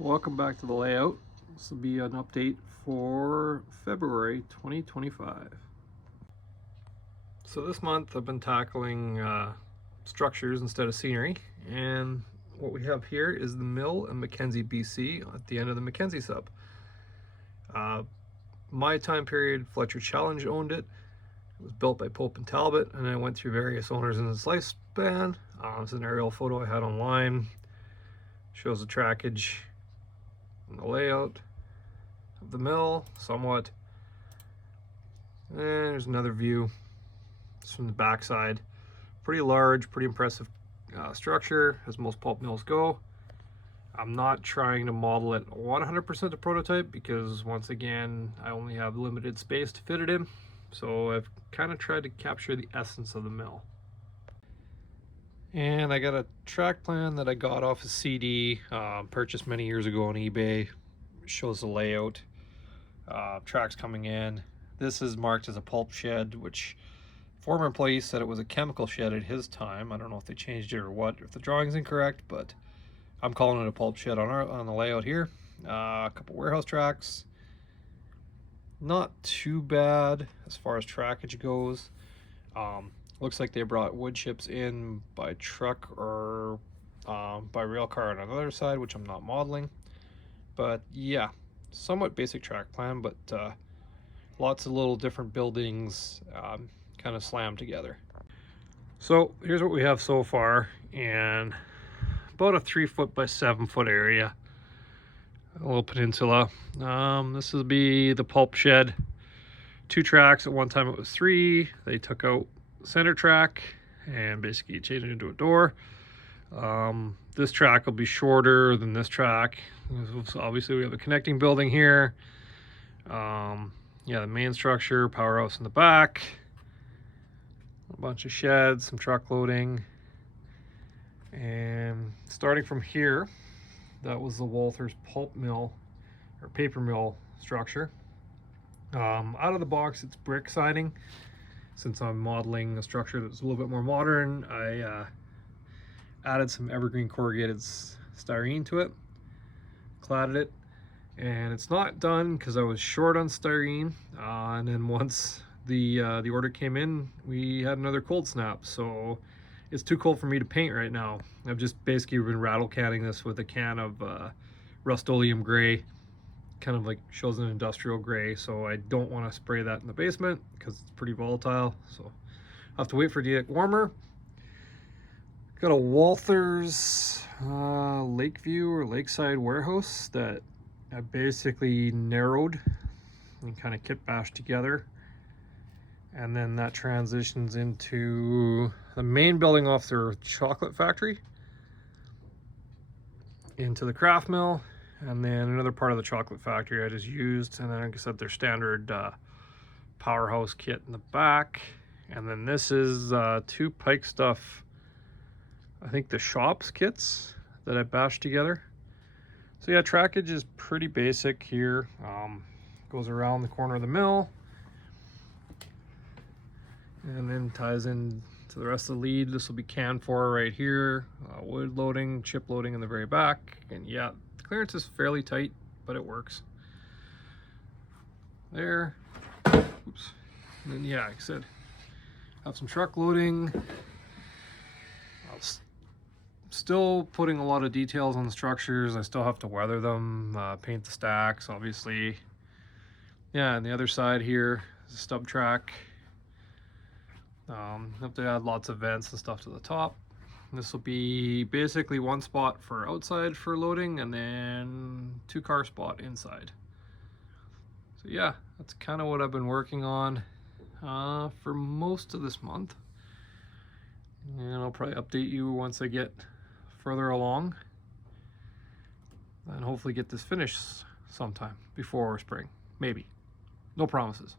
Welcome back to the layout. This will be an update for February 2025. So this month I've been tackling structures instead of scenery, and what we have here is the mill in Mackenzie, BC at the end of the Mackenzie sub. My time period, Fletcher Challenge owned it. It was built by Pulp and Talbot, and I went through various owners in its lifespan. It's an aerial photo I had online. Shows the trackage and the layout of the mill somewhat. And there's another view. It's from the backside. Pretty large, pretty impressive structure, as most pulp mills go. I'm not trying to model it 100% to prototype because, once again, I only have limited space to fit it in. So I've kind of tried to capture the essence of the mill. And I got a track plan that I got off a CD, purchased many years ago on eBay. Shows the layout, tracks coming in. This is marked as a pulp shed, which former employee said it was a chemical shed at his time. I don't know if they changed it or what, if the drawing's incorrect, but I'm calling it a pulp shed on the layout here. A couple warehouse tracks. Not too bad as far as trackage goes. Looks like they brought wood chips in by truck or by rail car on another side, which I'm not modeling. But yeah, somewhat basic track plan, but lots of little different buildings kind of slammed together. So here's what we have so far, and about a 3-foot by 7-foot area. A little peninsula. This will be the pulp shed. 2 tracks. At one time it was 3. They took out center track and basically changed it into a door. This track will be shorter than this track. So obviously we have a connecting building here. Yeah, the main structure, powerhouse in the back, a bunch of sheds, some truck loading, and starting from here, that was the Walther's pulp mill or paper mill structure. Out of the box, it's brick siding. Since I'm modeling a structure that's a little bit more modern, I added some evergreen corrugated styrene to it, cladded it, and it's not done because I was short on styrene. And then once the order came in, we had another cold snap, so it's too cold for me to paint right now. I've just basically been rattle canning this with a can of Rust-Oleum gray. Kind of like shows an industrial gray, so I don't want to spray that in the basement because it's pretty volatile, so I'll have to wait for it to get warmer. Got a Walther's Lakeview or Lakeside warehouse that I basically narrowed and kind of kit bashed together, and then that transitions into the main building off their chocolate factory, into the craft mill, and then another part of the chocolate factory I just used, and then like I said, their standard powerhouse kit in the back. And then this is 2 Pike Stuff, I think the shops kits that I bashed together. So yeah, trackage is pretty basic here. Goes around the corner of the mill and then ties in to the rest of the lead. This will be can 4 right here. Wood loading, chip loading in the very back. And yeah, the clearance is fairly tight, but it works. There. Oops. And then yeah, like I said, have some truck loading. Still putting a lot of details on the structures. I still have to weather them, paint the stacks, obviously. Yeah, and the other side here is a stub track. Have to add lots of vents and stuff to the top. This will be basically 1 spot for outside for loading, and then 2-car spot inside. So yeah, that's kind of what I've been working on for most of this month. And I'll probably update you once I get further along, and hopefully get this finished sometime before spring, maybe. No promises.